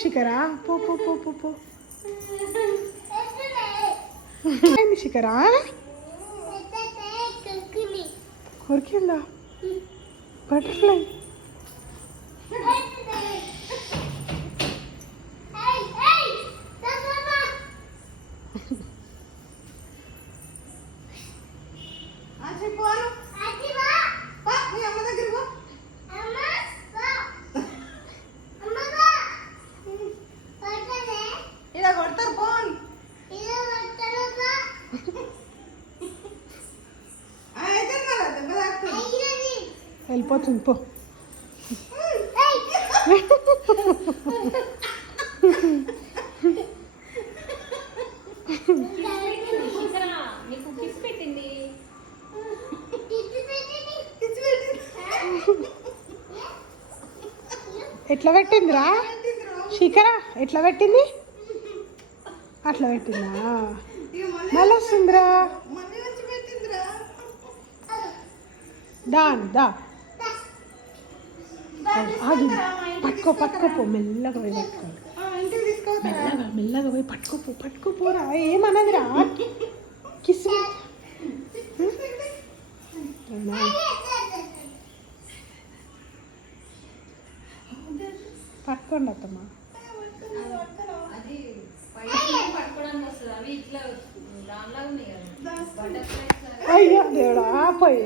శిఖరా పో పో పో పో పో శిఖరా కొరికిందా బటర్ఫ్లై ఇలా కొడతారు ఫోన్ వెళ్ళిపోతుంది పో ఎట్లా పెట్టిందిరా శిఖర ఎట్లా పెట్టింది అట్లా పెట్టిందా మళ్ళీ వస్తుందిరా దాన్ దా ఆగి పట్టుకో పట్టుకోపో మెల్లగా పోయి పట్టుకో మెల్లగా మెల్లగా పోయి పట్టుకోపోరా ఏమన్నదిరా కిస్ పట్టుకోండి అత్తమ్మ అయ్యో దేవుడా పోయి